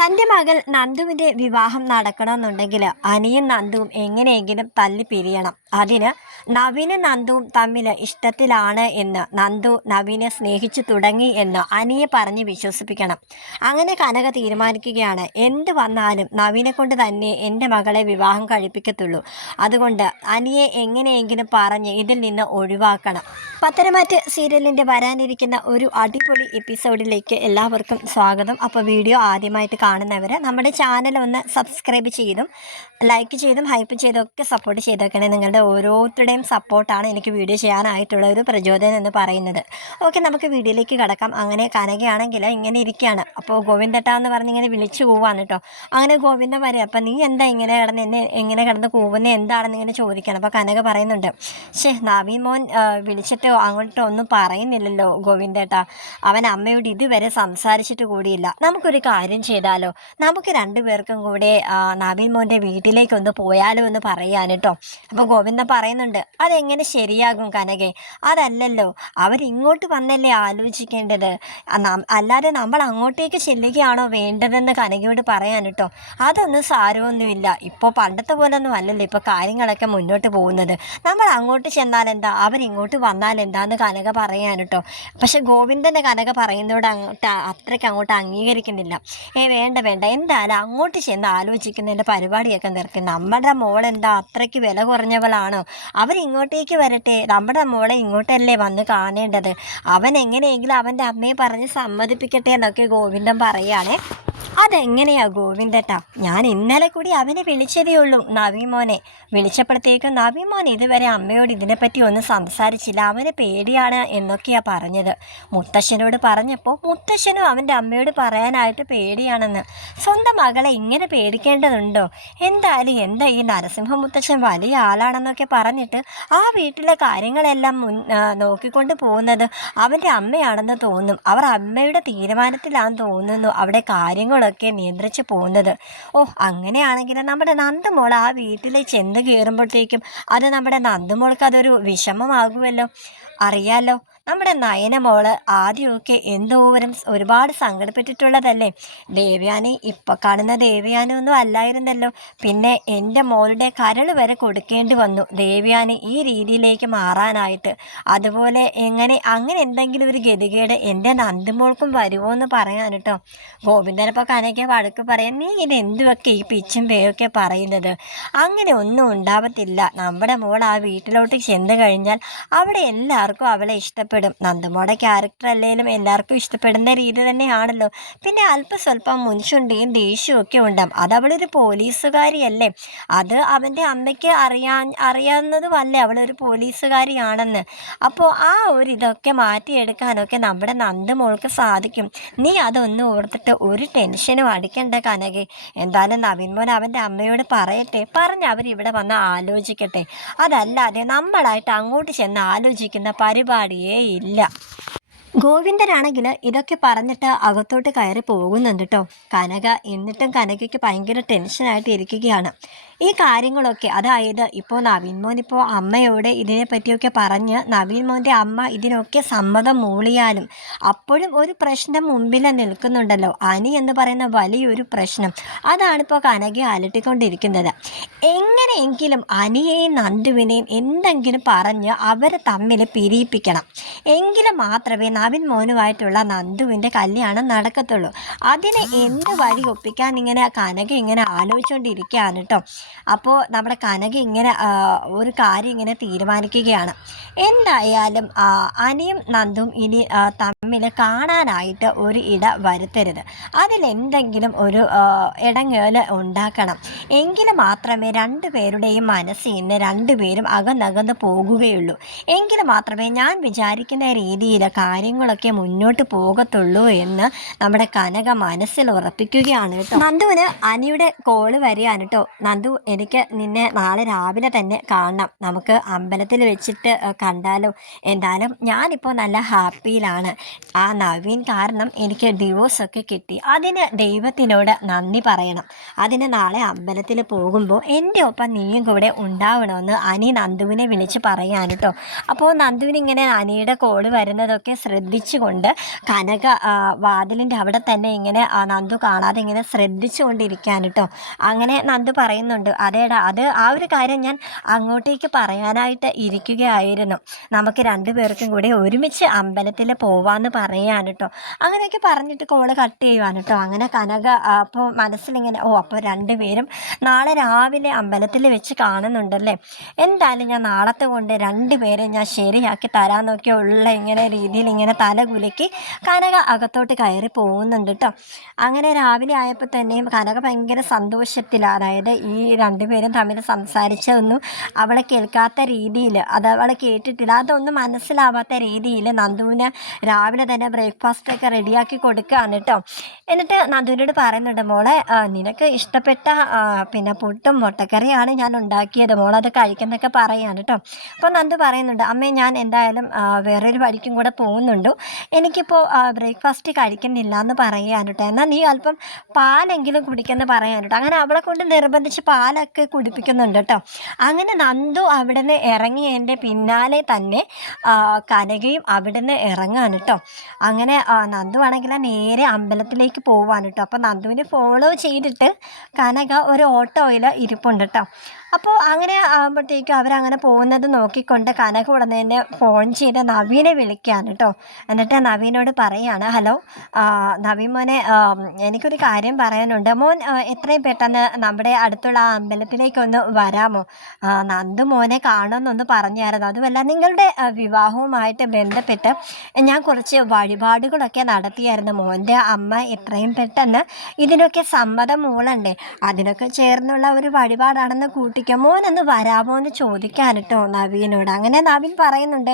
തൻ്റെ മകൾ നന്ദുവിൻ്റെ വിവാഹം നടക്കണമെന്നുണ്ടെങ്കിൽ അനിയും നന്ദുവും എങ്ങനെയെങ്കിലും തല്ലി പിരിയണം. അതിന് നവീനും നന്ദുവും തമ്മിൽ ഇഷ്ടത്തിലാണ് എന്ന്, നന്ദു നവീനെ സ്നേഹിച്ചു തുടങ്ങി എന്ന് അനിയെ പറഞ്ഞ് വിശ്വസിപ്പിക്കണം. അങ്ങനെ കനക തീരുമാനിക്കുകയാണ്, എന്ത് വന്നാലും നവീനെ കൊണ്ട് തന്നെ എൻ്റെ മകളെ വിവാഹം കഴിപ്പിക്കത്തുള്ളൂ. അതുകൊണ്ട് അനിയെ എങ്ങനെയെങ്കിലും പറഞ്ഞ് ഇതിൽ നിന്ന് ഒഴിവാക്കണം. പത്തരമാറ്റ് സീരിയലിൻ്റെ വരാനിരിക്കുന്ന ഒരു അടിപൊളി എപ്പിസോഡിലേക്ക് എല്ലാവർക്കും സ്വാഗതം. അപ്പോൾ വീഡിയോ ആദ്യമായിട്ട് കാണുന്നവർ നമ്മുടെ ചാനൽ ഒന്ന് സബ്സ്ക്രൈബ് ചെയ്തും ലൈക്ക് ചെയ്തും ഹൈപ്പ് ചെയ്തൊക്കെ സപ്പോർട്ട് ചെയ്തേക്കണേ. നിങ്ങളുടെ ഓരോരുത്തരുടെയും സപ്പോർട്ടാണ് എനിക്ക് വീഡിയോ ചെയ്യാനായിട്ടുള്ള ഒരു പ്രചോദനം എന്ന് പറയുന്നത്. ഓക്കെ, നമുക്ക് വീഡിയോയിലേക്ക് കിടക്കാം. അങ്ങനെ കനകയാണെങ്കിൽ ഇങ്ങനെ ഇരിക്കുകയാണ്. അപ്പോൾ ഗോവിന്ദട്ടാ എന്ന് പറഞ്ഞിങ്ങനെ വിളിച്ചു പോവാണ് കേട്ടോ. അങ്ങനെ ഗോവിന്ദൻ പറയാം, അപ്പം നീ എന്താ ഇങ്ങനെ കിടന്ന് എങ്ങനെ കിടന്ന് കൂവുന്നത് എന്താണെന്ന് ഇങ്ങനെ ചോദിക്കണം. അപ്പോൾ കനക പറയുന്നുണ്ട്, നവീൻ മോൻ വിളിച്ചിട്ടോ അങ്ങോട്ടോ ഒന്നും പറയുന്നില്ലല്ലോ ഗോവിന്ദേട്ടാ, അവൻ അമ്മയോട് ഇതുവരെ സംസാരിച്ചിട്ട് കൂടിയില്ല. നമുക്കൊരു കാര്യം ചെയ്താലോ, നമുക്ക് രണ്ടുപേർക്കും കൂടെ നവീൻ മോൻ്റെ വീട്ടിലേക്കൊന്ന് പോയാലോ എന്ന് പറയാൻ കേട്ടോ. അപ്പോൾ ഗോവിന്ദൻ പറയുന്നുണ്ട്, അതെങ്ങനെ ശരിയാകും കനകെ, അതല്ലല്ലോ അവരിങ്ങോട്ട് വന്നല്ലേ ആലോചിക്കേണ്ടത്, അല്ലാതെ നമ്മൾ അങ്ങോട്ടേക്ക് ചെല്ലുകയാണോ വേണ്ടതെന്ന് കനകയോട് പറയാൻ കേട്ടോ. അതൊന്നും സാരമൊന്നുമില്ല, ഇപ്പോൾ പണ്ടത്തെ പോലെ ഒന്നും അല്ലല്ലോ ഇപ്പോൾ കാര്യങ്ങളൊക്കെ മുന്നോട്ട് പോകുന്നത്. നമ്മൾ അങ്ങോട്ട് ചെന്നാൽ എന്താ, അവരിങ്ങോട്ട് വന്നാൽ എന്താന്ന് കനക പറയാൻ കേട്ടോ. പക്ഷെ ഗോവിന്ദൻ്റെ കനക പറയുന്നതോട് അത്രയ്ക്ക് അങ്ങോട്ട് അംഗീകരിക്കുന്നില്ല. വേണ്ട എന്തായാലും അങ്ങോട്ട് ചെന്ന് ആലോചിക്കുന്നതിൻ്റെ പരിപാടിയൊക്കെ നിർത്തി. നമ്മുടെ മോളെന്താ അത്രയ്ക്ക് വില കുറഞ്ഞവളാണോ, അവരിങ്ങോട്ടേക്ക് വരട്ടെ, നമ്മുടെ മോളെ ഇങ്ങോട്ടല്ലേ വന്ന് കാണേണ്ടത്, അവൻ എങ്ങനെയെങ്കിലും അവൻ്റെ അമ്മയെ പറഞ്ഞ് സമ്മതിപ്പിക്കട്ടെ എന്നൊക്കെ ഗോവിന്ദൻ പറയുകയാണേ. അതെങ്ങനെയാ ഗോവിന്ദട്ടാ, ഞാൻ ഇന്നലെ കൂടി അവനെ വിളിച്ചതേ ഉള്ളൂ, നവീൻ മോനെ. വിളിച്ചപ്പോഴത്തേക്കും നവീൻ മോൻ ഇതുവരെ അമ്മയോട് ഇതിനെപ്പറ്റി ഒന്നും സംസാരിച്ചില്ല, അവന് പേടിയാണ് എന്നൊക്കെയാണ് പറഞ്ഞത്. മുത്തശ്ശനോട് പറഞ്ഞപ്പോൾ മുത്തശ്ശനും അവൻ്റെ അമ്മയോട് പറയാനായിട്ട് പേടിയാണെന്ന്. സ്വന്തം മകളെ ഇങ്ങനെ പേടിക്കേണ്ടതുണ്ടോ? എന്തായാലും എന്താ ഈ നരസിംഹ മുത്തശ്ശൻ വലിയ ആളാണെന്നൊക്കെ പറഞ്ഞിട്ട് ആ വീട്ടിലെ കാര്യങ്ങളെല്ലാം നോക്കിക്കൊണ്ട് പോകുന്നത് അവൻ്റെ അമ്മയാണെന്ന് തോന്നും. അവർ അമ്മയുടെ തീരുമാനത്തിലാണെന്ന് തോന്നുന്നു അവിടെ കാര്യങ്ങളൊക്കെ നിയന്ത്രിച്ച് പോകുന്നത്. അങ്ങനെയാണെങ്കിൽ നമ്മുടെ നന്ദുമോൾ ആ വീട്ടിൽ ചെന്ന് കയറുമ്പോഴത്തേക്കും അത് നമ്മുടെ നന്ദുമോൾക്ക് അതൊരു വിഷമമാകുമല്ലോ. അറിയാലോ, നമ്മുടെ നയനമോള് ആദ്യമൊക്കെ എന്തോരം ഒരുപാട് സങ്കടപ്പെട്ടിട്ടുള്ളതല്ലേ. ദേവയാനി ഇപ്പോൾ കാണുന്ന ദേവയാനൊന്നും അല്ലായിരുന്നല്ലോ. പിന്നെ എൻ്റെ മോളുടെ കരൾ വരെ കൊടുക്കേണ്ടി വന്നു ദേവയാനി ഈ രീതിയിലേക്ക് മാറാനായിട്ട്. അതുപോലെ അങ്ങനെ എന്തെങ്കിലും ഒരു ഗതികേട് എൻ്റെ നന്ദുമോൾക്കും വരുമോ എന്ന് പറയാൻ കേട്ടോ. ഗോവിന്ദനപ്പോൾ കനയ്ക്ക് വഴക്ക് പറയാൻ, നീ ഇതെന്തുമൊക്കെ ഈ പിച്ചും പേയൊക്കെ പറയുന്നത്, അങ്ങനെ ഒന്നും ഉണ്ടാവത്തില്ല. നമ്മുടെ മോൾ ആ വീട്ടിലോട്ട് ചെന്ന് കഴിഞ്ഞാൽ അവിടെ എല്ലാവർക്കും അവളെ ഇഷ്ടപ്പെടും. നന്ദമോടെ ക്യാരക്ടർ അല്ലെങ്കിലും എല്ലാവർക്കും ഇഷ്ടപ്പെടുന്ന രീതി തന്നെയാണല്ലോ. പിന്നെ സ്വല്പം മുൻചുണ്ടിയും ദേഷ്യവും ഒക്കെ ഉണ്ടാകും. അത് അവളൊരു പോലീസുകാരിയല്ലേ, അത് അവൻ്റെ അമ്മയ്ക്ക് അറിയാവുന്നതുമല്ലേ അവളൊരു പോലീസുകാരിയാണെന്ന്. അപ്പോൾ ആ ഒരു ഇതൊക്കെ മാറ്റിയെടുക്കാനൊക്കെ നമ്മുടെ നന്ദമോൾക്ക് സാധിക്കും. നീ അതൊന്നും ഓർത്തിട്ട് ഒരു ടെൻഷനും അടിക്കണ്ട കനകെ. എന്തായാലും നവീൻ മോൻ അവൻ്റെ അമ്മയോട് പറയട്ടെ, പറഞ്ഞ് അവരിവിടെ വന്ന് ആലോചിക്കട്ടെ. അതല്ലാതെ നമ്മളായിട്ട് അങ്ങോട്ട് ചെന്ന് ആലോചിക്കുന്ന പരിപാടിയേ ഇല്ല. ഗോവിന്ദനാണെങ്കിൽ ഇതൊക്കെ പറഞ്ഞിട്ട് അകത്തോട്ട് കയറി പോകുന്നുണ്ട് കേട്ടോ. കനക എന്നിട്ടും കനകയ്ക്ക് ഭയങ്കര ടെൻഷനായിട്ട് ഇരിക്കുകയാണ്. ഈ കാര്യങ്ങളൊക്കെ, അതായത് ഇപ്പോൾ നവീൻ മോൻ ഇപ്പോൾ അമ്മയോട് ഇതിനെപ്പറ്റിയൊക്കെ പറഞ്ഞ് നവീൻ മോൻ്റെ അമ്മ ഇതിനൊക്കെ സമ്മതം മൂളിയാലും അപ്പോഴും ഒരു പ്രശ്നം മുമ്പിൽ നിൽക്കുന്നുണ്ടല്ലോ, അനി എന്ന് പറയുന്ന വലിയൊരു പ്രശ്നം. അതാണിപ്പോൾ കനകയെ അലട്ടിക്കൊണ്ടിരിക്കുന്നത്. എങ്ങനെയെങ്കിലും അനിയെയും നന്ദുവിനെയും എന്തെങ്കിലും പറഞ്ഞ് അവരെ തമ്മിൽ പിരിയിപ്പിക്കണം. എങ്കിലും മാത്രമേ നവീൻ മോനുമായിട്ടുള്ള നന്ദുവിൻ്റെ കല്യാണം നടക്കത്തുള്ളൂ. അതിന് എന്ത് വഴി ഒപ്പിക്കാൻ കനക ഇങ്ങനെ ആലോചിച്ചുകൊണ്ടിരിക്കുകയാണ് കേട്ടോ. അപ്പോൾ നമ്മുടെ കനക ഇങ്ങനെ ഒരു കാര്യം ഇങ്ങനെ തീരുമാനിക്കുകയാണ്. എന്തായാലും അനിയും നന്ദും ഇനി തമ്മിൽ കാണാനായിട്ട് ഒരു ഇട വരുത്തരുത്. അതിലെന്തെങ്കിലും ഒരു ഇടങ്ങേല് ഉണ്ടാക്കണം. എങ്കിൽ മാത്രമേ രണ്ടുപേരുടെയും മനസ്സിൽ നിന്ന് രണ്ടുപേരും അകന്നകന്ന് പോകുകയുള്ളൂ. എങ്കിൽ മാത്രമേ ഞാൻ വിചാരിക്കുന്ന രീതിയിൽ കാര്യങ്ങളൊക്കെ മുന്നോട്ട് പോകത്തുള്ളൂ എന്ന് നമ്മുടെ കനക മനസ്സിൽ ഉറപ്പിക്കുകയാണ് കേട്ടോ. നന്ദുവിന് അനിയുടെ കോള് വരികയാണ് കേട്ടോ. നന്ദു, എനിക്ക് നിന്നെ നാളെ രാവിലെ തന്നെ കാണണം, നമുക്ക് അമ്പലത്തിൽ വെച്ചിട്ട് കണ്ടാലോ. എന്തായാലും ഞാനിപ്പോൾ നല്ല ഹാപ്പിയിലാണ്. ആ നവീൻ കാരണം എനിക്ക് ഡിവോഴ്സൊക്കെ കിട്ടി, അതിന് ദൈവത്തിനോട് നന്ദി പറയണം. അതിന് നാളെ അമ്പലത്തിൽ പോകുമ്പോൾ എൻ്റെ ഒപ്പം നീയും കൂടെ ഉണ്ടാവണമെന്ന് അനി നന്ദുവിനെ വിളിച്ച് പറയാൻ കേട്ടോ. അപ്പോൾ നന്ദുവിനിങ്ങനെ അനിയുടെ കോള് വരുന്നതൊക്കെ ശ്രദ്ധിച്ചുകൊണ്ട് കനക വാതിലിൻ്റെ അവിടെ തന്നെ ഇങ്ങനെ നന്ദു കാണാതെ ഇങ്ങനെ ശ്രദ്ധിച്ചു കൊണ്ടിരിക്കുകയാണ് കേട്ടോ. അങ്ങനെ നന്ദു പറയുന്നുണ്ട്, അതേടാ അത് ആ ഒരു കാര്യം ഞാൻ അങ്ങോട്ടേക്ക് പറയാനായിട്ട് ഇരിക്കുകയായിരുന്നു. നമുക്ക് രണ്ടുപേർക്കും കൂടി ഒരുമിച്ച് അമ്പലത്തിൽ പോവാന്ന് പറയാൻ കേട്ടോ. അങ്ങനെയൊക്കെ പറഞ്ഞിട്ട് കോള് കട്ട് ചെയ്യുവാണ് കേട്ടോ. അങ്ങനെ കനക അപ്പോൾ മനസ്സിലിങ്ങനെ അപ്പോൾ രണ്ടുപേരും നാളെ രാവിലെ അമ്പലത്തിൽ വെച്ച് കാണുന്നുണ്ടല്ലേ, എന്തായാലും ഞാൻ നാളത്തെ കൊണ്ട് രണ്ടുപേരെ ഞാൻ ശരിയാക്കി തരാമെന്നൊക്കെ ഉള്ള ഇങ്ങനെ രീതിയിൽ ഇങ്ങനെ തല കുലുക്കി കനക അകത്തോട്ട് കയറി പോകുന്നുണ്ട് കേട്ടോ. അങ്ങനെ രാവിലെ ആയപ്പോൾ തന്നെയും കനക ഭയങ്കര സന്തോഷത്തിലാണ്. അതായത് ഈ രണ്ടുപേരും തമ്മിൽ സംസാരിച്ചതൊന്നും അവളെ കേൾക്കാത്ത രീതിയിൽ, അത് അവളെ കേട്ടിട്ടില്ല, അതൊന്നും മനസ്സിലാവാത്ത രീതിയിൽ നന്ദുവിന് രാവിലെ തന്നെ ബ്രേക്ക്ഫാസ്റ്റൊക്കെ റെഡിയാക്കി കൊടുക്കുകയാണ് കേട്ടോ. എന്നിട്ട് നന്ദുവിനോട് പറയുന്നുണ്ട്, മോളെ നിനക്ക് ഇഷ്ടപ്പെട്ട പിന്നെ പുട്ടും മുട്ടക്കറിയാണ് ഞാൻ ഉണ്ടാക്കിയത്, മോളത് കഴിക്കുന്നൊക്കെ പറയാണ് കേട്ടോ. അപ്പോൾ നന്ദു പറയുന്നുണ്ട്, അമ്മേ ഞാൻ എന്തായാലും വേറൊരു വഴിക്കും കൂടെ പോകുന്നുണ്ട്, എനിക്കിപ്പോൾ ബ്രേക്ക്ഫാസ്റ്റ് കഴിക്കുന്നില്ല എന്ന് പറയാൻ കേട്ടോ. എന്നാൽ നീ അല്പം പാലെങ്കിലും കുടിക്കുമെന്ന് പറയാൻ കേട്ടോ. അങ്ങനെ അവളെ കൊണ്ട് നിർബന്ധിച്ച് പാലൊക്കെ കുടിപ്പിക്കുന്നുണ്ട് കേട്ടോ. അങ്ങനെ നന്ദു അവിടെ നിന്ന് ഇറങ്ങിയതിൻ്റെ പിന്നാലെ തന്നെ കനകയും അവിടെ നിന്ന് ഇറങ്ങാൻ കേട്ടോ. അങ്ങനെ നന്ദു ആണെങ്കിൽ നേരെ അമ്പലത്തിലേക്ക് പോവാണ് കേട്ടോ. അപ്പോൾ നന്ദുവിനെ ഫോളോ ചെയ്തിട്ട് കനക ഒരു ഓട്ടോയിൽ ഇരിപ്പുണ്ട് കേട്ടോ. അപ്പോൾ അങ്ങനെ ആകുമ്പോഴത്തേക്കും അവരങ്ങനെ പോകുന്നത് നോക്കിക്കൊണ്ട് കനക ഉടനെ തന്നെ ഫോൺ ചെയ്ത് നവീനെ വിളിക്കുകയാണ് കേട്ടോ. എന്നിട്ട് നവീനോട് പറയാണ്, ഹലോ നവീൻ മോനെ, എനിക്കൊരു കാര്യം പറയാനുണ്ട്, മോൻ എത്രയും പെട്ടെന്ന് നമ്മുടെ അടുത്തുള്ള ആ അമ്പലത്തിലേക്കൊന്ന് വരാമോ? നന്ദു മോനെ കാണുമെന്നൊന്ന് പറഞ്ഞായിരുന്നു. അതുമല്ല നിങ്ങളുടെ വിവാഹവുമായിട്ട് ബന്ധപ്പെട്ട് ഞാൻ കുറച്ച് വഴിപാടുകളൊക്കെ നടത്തിയായിരുന്നു. മോൻ്റെ അമ്മ എത്രയും പെട്ടെന്ന് ഇതിനൊക്കെ സമ്മതം മൂളണ്ടേ, അതിനൊക്കെ ചേർന്നുള്ള ഒരു വഴിപാടാണെന്ന് കൂട്ടിക്കോ, മോനൊന്ന് വരാമോ എന്ന് ചോദിക്കാൻ കേട്ടോ നവീനോട്. അങ്ങനെ നവീൻ പറയുന്നുണ്ട്,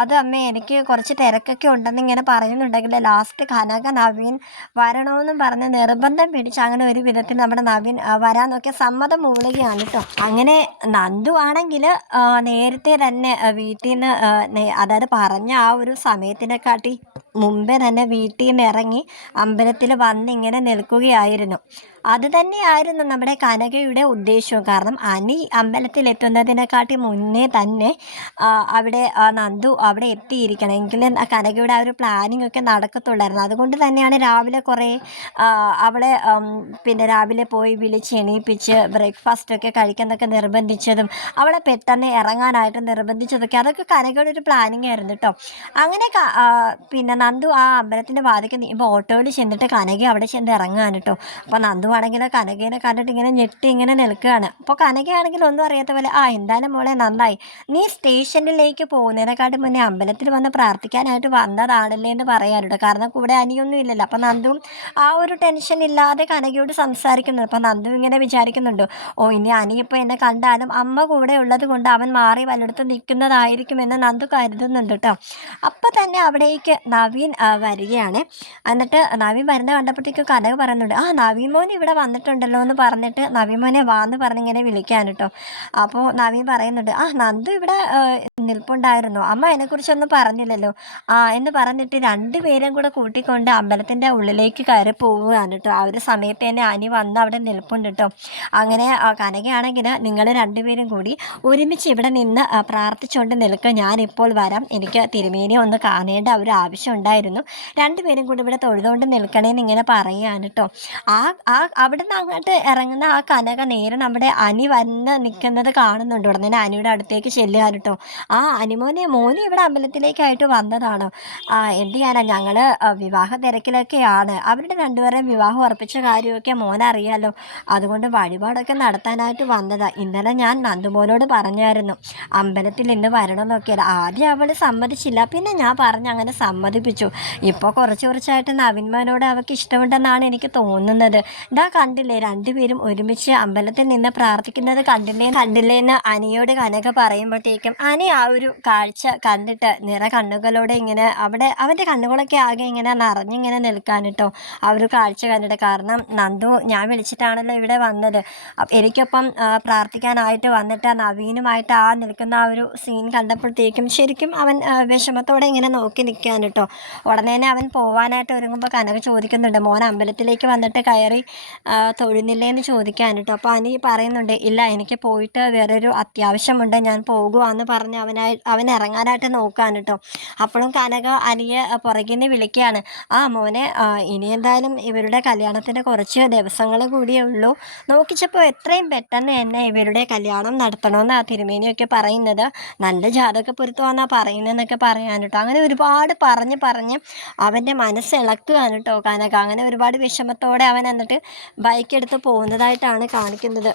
അത് അമ്മേ എനിക്ക് കുറച്ച് തിരക്കൊക്കെ ഉണ്ടെന്ന് ഇങ്ങനെ പറയുന്നുണ്ടെങ്കിൽ ലാസ്റ്റ് കനക നവീൻ വരണമെന്നും പറഞ്ഞ് നിർബന്ധം പിടിച്ച് അങ്ങനെ ഒരു വിധത്തിൽ നമ്മുടെ നവീൻ വരാനൊക്കെ സമ്മതം മൂളുകയാണ് കേട്ടോ. അങ്ങനെ നന്ദു ആണെങ്കിൽ നേരത്തെ തന്നെ വീട്ടിൽ നിന്ന്, അതായത് പറഞ്ഞ ആ ഒരു സമയത്തിനെക്കാട്ടി മുമ്പേ തന്നെ വീട്ടിൽ നിന്ന് ഇറങ്ങി അമ്പലത്തിൽ വന്നിങ്ങനെ നിൽക്കുകയായിരുന്നു. അത് തന്നെയായിരുന്നു നമ്മുടെ കനകയുടെ ഉദ്ദേശവും. കാരണം അനി അമ്പലത്തിലെത്തുന്നതിനെക്കാട്ടി മുന്നേ തന്നെ അവിടെ നന്ദു അവിടെ എത്തിയിരിക്കണം, എങ്കിലും കനകയുടെ ആ ഒരു പ്ലാനിങ് ഒക്കെ നടക്കത്തുള്ളായിരുന്നു. അതുകൊണ്ട് തന്നെയാണ് രാവിലെ കുറേ അവളെ പിന്നെ രാവിലെ പോയി വിളിച്ച് എണീപ്പിച്ച് ബ്രേക്ക്ഫാസ്റ്റൊക്കെ കഴിക്കാനൊക്കെ നിർബന്ധിച്ചതും അവളെ പെട്ടെന്ന് ഇറങ്ങാനായിട്ട് നിർബന്ധിച്ചതൊക്കെ, അതൊക്കെ കനകയുടെ ഒരു പ്ലാനിങ് ആയിരുന്നു കേട്ടോ. അങ്ങനെ പിന്നെ നന്ദു ആ അമ്പലത്തിൻ്റെ വാതിക്ക് ഇപ്പോൾ ഓട്ടോയിൽ ചെന്നിട്ട് കനക അവിടെ ചെന്ന് ഇറങ്ങാൻ കേട്ടോ. അപ്പോൾ നന്ദു ആണെങ്കിൽ കനകേനെ കണ്ടിട്ട് ഇങ്ങനെ ഞെട്ടി ഇങ്ങനെ നിൽക്കുകയാണ്. അപ്പോൾ കനകയാണെങ്കിൽ ഒന്നും അറിയാത്ത പോലെ, എന്തായാലും മോളെ നന്നായി, നീ സ്റ്റേഷനിലേക്ക് പോകുന്നതിനെക്കാട്ടും മുന്നേ അമ്പലത്തിൽ വന്ന് പ്രാർത്ഥിക്കാനായിട്ട് വന്നതാണല്ലേ എന്ന് പറയാനുണ്ട്. കാരണം കൂടെ അനിയൊന്നും ഇല്ലല്ലോ. അപ്പോൾ നന്ദുവും ആ ഒരു ടെൻഷൻ ഇല്ലാതെ കനകയോട് സംസാരിക്കുന്നുണ്ട്. അപ്പോൾ നന്ദു ഇങ്ങനെ വിചാരിക്കുന്നുണ്ട്, ഇനി അനിയിപ്പോൾ എന്നെ കണ്ടാലും അമ്മ കൂടെ ഉള്ളത് കൊണ്ട് അവൻ മാറി വല്ലയിടത്ത് നിൽക്കുന്നതായിരിക്കുമെന്ന് നന്ദു കരുതുന്നുണ്ട് കേട്ടോ. അപ്പോൾ തന്നെ അവിടേക്ക് നവീൻ വരികയാണ്. എന്നിട്ട് നവീൻ വരുന്ന കണ്ടപ്പോഴത്തേക്കും കനക പറയുന്നുണ്ട്, നവീൻ മോൻ ഇവിടെ വന്നിട്ടുണ്ടല്ലോ എന്ന് പറഞ്ഞിട്ട് നവീൻ മോനെ വാന്ന് പറഞ്ഞിങ്ങനെ വിളിക്കാൻ കേട്ടോ. അപ്പോൾ നവീൻ പറയുന്നുണ്ട്, നന്ദു ഇവിടെ നിൽപ്പുണ്ടായിരുന്നു, അമ്മ അതിനെക്കുറിച്ചൊന്നും പറഞ്ഞില്ലല്ലോ എന്ന് പറഞ്ഞിട്ട് രണ്ടുപേരും കൂടെ കൂട്ടിക്കൊണ്ട് അമ്പലത്തിൻ്റെ ഉള്ളിലേക്ക് കയറി പോവുകയാണ് കേട്ടോ. ആ ഒരു സമയത്ത് തന്നെ അനി വന്ന് അവിടെ നിൽപ്പുണ്ട് കേട്ടോ. അങ്ങനെ കനകയാണെങ്കിൽ നിങ്ങൾ രണ്ടുപേരും കൂടി ഒരുമിച്ച് ഇവിടെ നിന്ന് പ്രാർത്ഥിച്ചുകൊണ്ട് നിൽക്കുക, ഞാനിപ്പോൾ വരാം, എനിക്ക് തിരുമേനിയെ ഒന്ന് കാണേണ്ട ഒരു ആവശ്യം ഉണ്ടായിരുന്നു, രണ്ടുപേരും കൂടി ഇവിടെ തൊഴുതുകൊണ്ട് നിൽക്കണേന്ന് ഇങ്ങനെ പറയുകയാണ് കേട്ടോ. അവിടെ നിന്ന് അങ്ങോട്ട് ഇറങ്ങുന്ന ആ കനക നേരെ നമ്മുടെ അനി വന്ന് നിൽക്കുന്നത് കാണുന്നുണ്ട്. ഉടനെ അനിയുടെ അടുത്തേക്ക് ചെല്ലുക കേട്ടോ. അനിമോനെ ഇവിടെ അമ്പലത്തിലേക്കായിട്ട് വന്നതാണോ? എന്ത് ചെയ്യാനാ, ഞങ്ങൾ വിവാഹ തിരക്കിലൊക്കെയാണ്, അവരുടെ രണ്ടുപേരെയും വിവാഹം ഉറപ്പിച്ച കാര്യമൊക്കെ മോനറിയാലോ, അതുകൊണ്ട് വഴിപാടൊക്കെ നടത്താനായിട്ട് വന്നതാണ്. ഇന്നലെ ഞാൻ നന്ദുമോനോട് പറഞ്ഞായിരുന്നു അമ്പലത്തിൽ ഇന്ന് വരണമെന്നൊക്കെ. ആദ്യം അവൾ സമ്മതിച്ചില്ല, പിന്നെ ഞാൻ അങ്ങനെ സമ്മതിപ്പിച്ചു. ഇപ്പോൾ കുറച്ചായിട്ട് നവീൻമോനോട് അവൾക്ക് ഇഷ്ടമുണ്ടെന്നാണ് എനിക്ക് തോന്നുന്നത്. ഇതാ കണ്ടില്ലേ, രണ്ടുപേരും ഒരുമിച്ച് അമ്പലത്തിൽ നിന്ന് പ്രാർത്ഥിക്കുന്നത് കണ്ടില്ലേന്ന് അനിയോട് കനക പറയുമ്പോഴത്തേക്കും അനി ആ ഒരു കാഴ്ച കണ്ടിട്ട് നിറ കണ്ണുകളോടെ ഇങ്ങനെ അവൻ്റെ കണ്ണുകളൊക്കെ ആകെ ഇങ്ങനെ നിറഞ്ഞിങ്ങനെ നിൽക്കാൻ കേട്ടോ ആ ഒരു കാഴ്ച കണ്ടിട്ട്. കാരണം നന്ദു ഞാൻ വിളിച്ചിട്ടാണല്ലോ ഇവിടെ വന്നത്, എനിക്കൊപ്പം പ്രാർത്ഥിക്കാനായിട്ട് വന്നിട്ട് നവീനുമായിട്ട് നിൽക്കുന്ന ആ ഒരു സീൻ കണ്ടപ്പോഴത്തേക്കും ശരിക്കും അവൻ വിഷമത്തോടെ ഇങ്ങനെ നോക്കി നിൽക്കാൻ കേട്ടോ. ഉടനെ തന്നെ അവൻ പോവാനായിട്ട് ഒരുങ്ങുമ്പോൾ കനക ചോദിക്കുന്നുണ്ട്, മോൻ അമ്പലത്തിലേക്ക് വന്നിട്ട് കയറി തൊഴുന്നില്ലേ എന്ന് ചോദിക്കാൻ കേട്ടോ. അപ്പോൾ അനി പറയുന്നുണ്ട്, ഇല്ല എനിക്ക് പോയിട്ട് വേറൊരു അത്യാവശ്യമുണ്ട്, ഞാൻ പോകുവാന്ന് പറഞ്ഞ് അവൻ ഇറങ്ങാനായിട്ട് നോക്കാൻ കേട്ടോ. അപ്പോഴും കനക അനിയെ പുറകിൽ നിന്ന് വിളിക്കുകയാണ്, മോനെ ഇനി എന്തായാലും ഇവരുടെ കല്യാണത്തിൻ്റെ കുറച്ച് ദിവസങ്ങൾ കൂടിയേ ഉള്ളൂ, നോക്കിച്ചപ്പോൾ എത്രയും പെട്ടെന്ന് തന്നെ ഇവരുടെ കല്യാണം നടത്തണമെന്ന് ആ തിരുമേനിയൊക്കെ പറയുന്നത്, നല്ല ജാതക പൊരുത്തമാണെന്നാണ് പറയുന്നതെന്നൊക്കെ പറയാൻ കേട്ടോ. അങ്ങനെ ഒരുപാട് പറഞ്ഞ് അവൻ്റെ മനസ്സിളക്കുകയാണ് കേട്ടോ കനക. അങ്ങനെ ഒരുപാട് വിഷമത്തോടെ അവൻ എന്നിട്ട് ബൈക്കെടുത്ത് പോകുന്നതായിട്ടാണ് കാണിക്കുന്നത്.